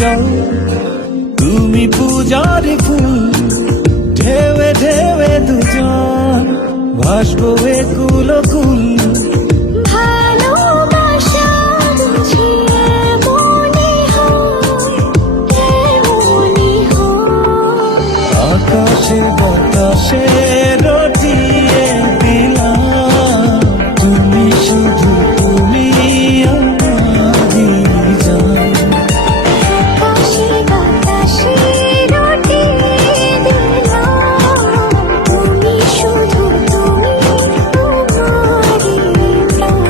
জল, তুমি পূজার ফুল, ঢেউে ঢেউে দুজন ভাসবো একুল কুল। ভালোবাসা বুঝি এমনই হয়, এমনই হয়। আকাশে বাতাসে রটিয়ে দিলাম, তুমি শুধু তুমি আমারই জান। আকাশে বাতাসে রটিয়ে দিলাম, তুমি শুধু তুমি আমারই প্রাণ।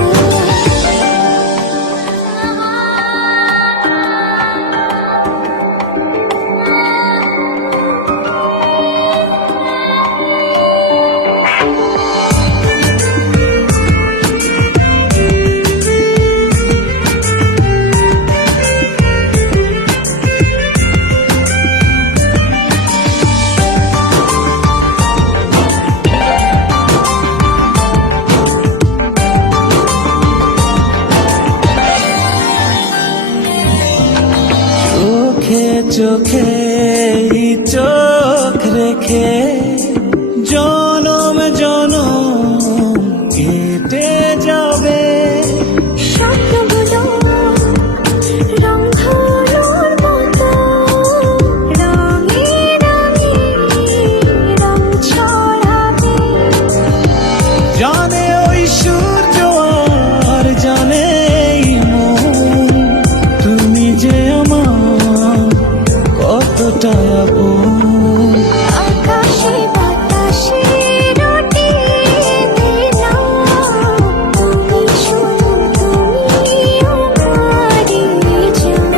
চোখে চোখে চোখ রেখে জনম জনম কেটে যাবে। স্বপ্নগুলো রং ধনুর মতো, রঙে রঙে রং ছড়াবে। জানে ওই সূর্য আর জানে এই মন, তুমি যে আমার কতটা আপন। আকাশে বাতাসে রটিয়ে দিলাম, তুমি শুধু তুমি আমারই জান।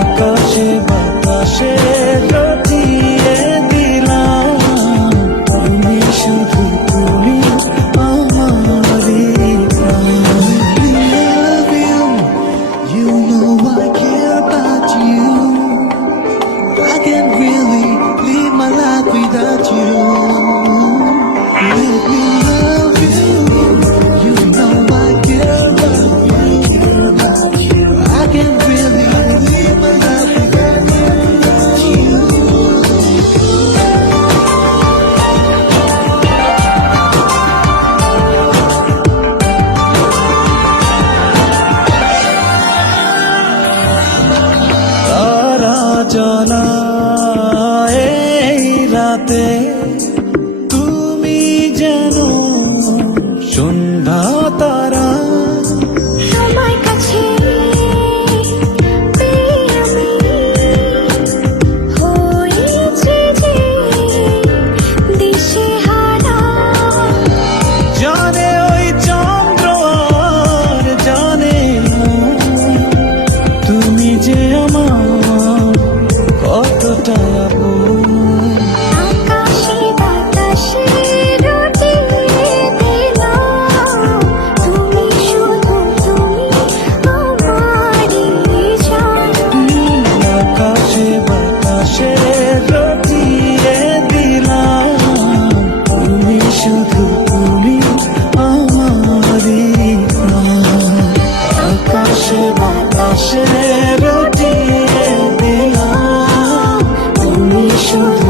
আকাশে বাতাসে রটিয়ে দিলাম, তুমি শুধু তুমি আমারই প্রাণ। Love you, you know I care about you. I can't really live my life without you. Let me love you, you know I care about you. I can't really live my life without you. তারা জানা এই রাতে তুমি যেন সন্ধ্যা তারা। তোমার কাছে পেয়ে আমি হয়েছি যে দিশেহারা। জানে ওই চন্দ্র আর জানে তুমি যে আমার কতটা আপন। আকাশে বাতাসে রটিয়ে দিলাম, তুমি শুধু তুমি আমারই জান। আকাশে বাতাসে রটিয়ে দিলাম, তুমি শুধু তুমি আমারই প্রাণ। আকাশে বাতাসে রটিয়ে দিলাম, তুমি শুধু